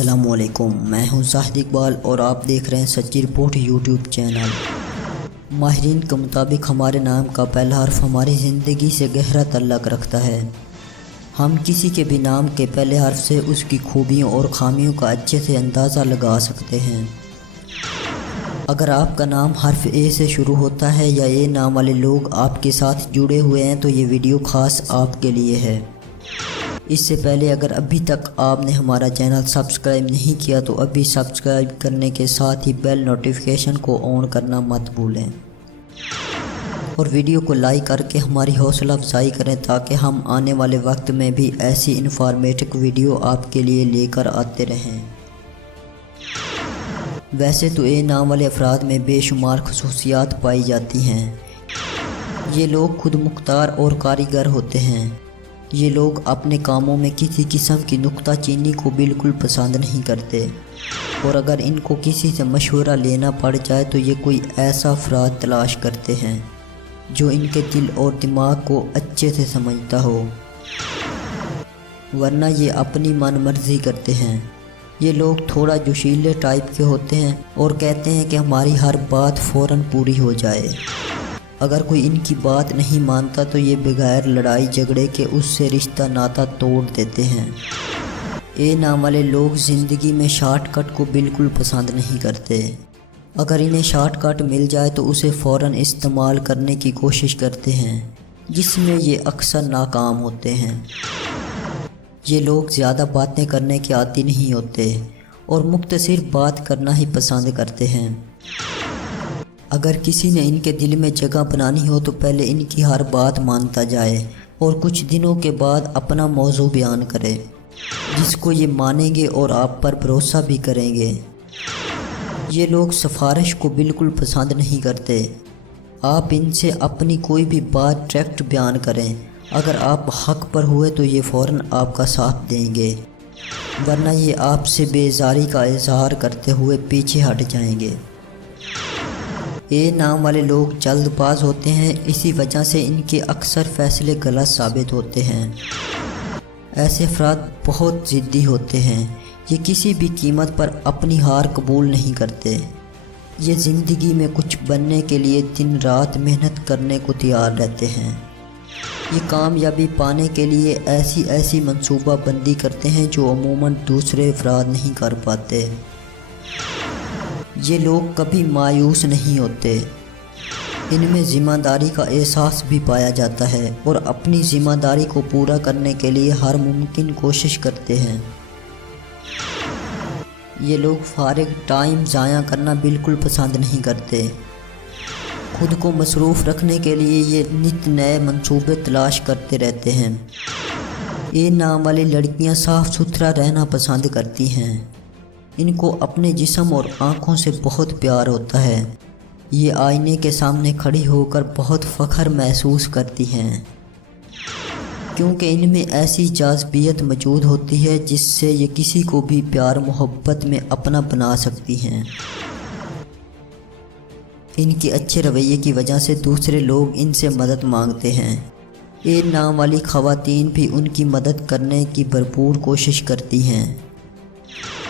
السلام علیکم، میں ہوں زاہد اقبال اور آپ دیکھ رہے ہیں سچی رپورٹ یوٹیوب چینل۔ ماہرین کے مطابق ہمارے نام کا پہلا حرف ہماری زندگی سے گہرا تعلق رکھتا ہے۔ ہم کسی کے بھی نام کے پہلے حرف سے اس کی خوبیوں اور خامیوں کا اچھے سے اندازہ لگا سکتے ہیں۔ اگر آپ کا نام حرف اے سے شروع ہوتا ہے یا اے نام والے لوگ آپ کے ساتھ جڑے ہوئے ہیں تو یہ ویڈیو خاص آپ کے لیے ہے۔ اس سے پہلے اگر ابھی تک آپ نے ہمارا چینل سبسکرائب نہیں کیا تو ابھی سبسکرائب کرنے کے ساتھ ہی بیل نوٹیفیکیشن کو آن کرنا مت بھولیں، اور ویڈیو کو لائک کر کے ہماری حوصلہ افزائی کریں تاکہ ہم آنے والے وقت میں بھی ایسی انفارمیٹک ویڈیو آپ کے لیے لے کر آتے رہیں۔ ویسے تو اے نام والے افراد میں بے شمار خصوصیات پائی جاتی ہیں۔ یہ لوگ خود مختار اور کاریگر ہوتے ہیں۔ یہ لوگ اپنے کاموں میں کسی قسم کی نکتہ چینی کو بالکل پسند نہیں کرتے، اور اگر ان کو کسی سے مشورہ لینا پڑ جائے تو یہ کوئی ایسا افراد تلاش کرتے ہیں جو ان کے دل اور دماغ کو اچھے سے سمجھتا ہو، ورنہ یہ اپنی من مرضی کرتے ہیں۔ یہ لوگ تھوڑا جوشیلے ٹائپ کے ہوتے ہیں اور کہتے ہیں کہ ہماری ہر بات فوراً پوری ہو جائے۔ اگر کوئی ان کی بات نہیں مانتا تو یہ بغیر لڑائی جھگڑے کے اس سے رشتہ ناتا توڑ دیتے ہیں۔ اے نام والے لوگ زندگی میں شارٹ کٹ کو بالکل پسند نہیں کرتے۔ اگر انہیں شارٹ کٹ مل جائے تو اسے فوراً استعمال کرنے کی کوشش کرتے ہیں، جس میں یہ اکثر ناکام ہوتے ہیں۔ یہ لوگ زیادہ باتیں کرنے کے عادی نہیں ہوتے اور مختصر بات کرنا ہی پسند کرتے ہیں۔ اگر کسی نے ان کے دل میں جگہ بنانی ہو تو پہلے ان کی ہر بات مانتا جائے اور کچھ دنوں کے بعد اپنا موضوع بیان کرے، جس کو یہ مانیں گے اور آپ پر بھروسہ بھی کریں گے۔ یہ لوگ سفارش کو بالکل پسند نہیں کرتے۔ آپ ان سے اپنی کوئی بھی بات ڈائریکٹ بیان کریں، اگر آپ حق پر ہوئے تو یہ فوراً آپ کا ساتھ دیں گے، ورنہ یہ آپ سے بیزاری کا اظہار کرتے ہوئے پیچھے ہٹ جائیں گے۔ اے نام والے لوگ جلد باز ہوتے ہیں، اسی وجہ سے ان کے اکثر فیصلے غلط ثابت ہوتے ہیں۔ ایسے افراد بہت ضدی ہوتے ہیں۔ یہ کسی بھی قیمت پر اپنی ہار قبول نہیں کرتے۔ یہ زندگی میں کچھ بننے کے لیے دن رات محنت کرنے کو تیار رہتے ہیں۔ یہ کامیابی پانے کے لیے ایسی منصوبہ بندی کرتے ہیں جو عموماً دوسرے افراد نہیں کر پاتے۔ یہ لوگ کبھی مایوس نہیں ہوتے۔ ان میں ذمہ داری کا احساس بھی پایا جاتا ہے اور اپنی ذمہ داری کو پورا کرنے کے لیے ہر ممکن کوشش کرتے ہیں۔ یہ لوگ فارغ ٹائم ضائع کرنا بالکل پسند نہیں کرتے۔ خود کو مصروف رکھنے کے لیے یہ نت نئے منصوبے تلاش کرتے رہتے ہیں۔ اے نام والی لڑکیاں صاف ستھرا رہنا پسند کرتی ہیں۔ ان کو اپنے جسم اور آنکھوں سے بہت پیار ہوتا ہے۔ یہ آئینے کے سامنے کھڑی ہو کر بہت فخر محسوس کرتی ہیں، کیونکہ ان میں ایسی جاذبیت موجود ہوتی ہے جس سے یہ کسی کو بھی پیار محبت میں اپنا بنا سکتی ہیں۔ ان کے اچھے رویے کی وجہ سے دوسرے لوگ ان سے مدد مانگتے ہیں۔ اے نام والی خواتین بھی ان کی مدد کرنے کی بھرپور کوشش کرتی ہیں،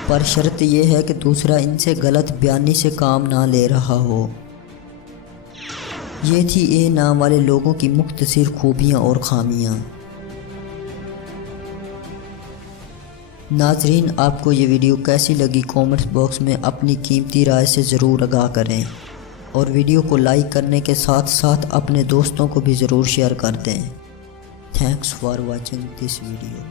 پر شرط یہ ہے کہ دوسرا ان سے غلط بیانی سے کام نہ لے رہا ہو۔ یہ تھی اے نام والے لوگوں کی مختصر خوبیاں اور خامیاں۔ ناظرین، آپ کو یہ ویڈیو کیسی لگی کامنٹس باکس میں اپنی قیمتی رائے سے ضرور آگاہ کریں، اور ویڈیو کو لائک کرنے کے ساتھ ساتھ اپنے دوستوں کو بھی ضرور شیئر کر دیں۔ Thanks for watching this video.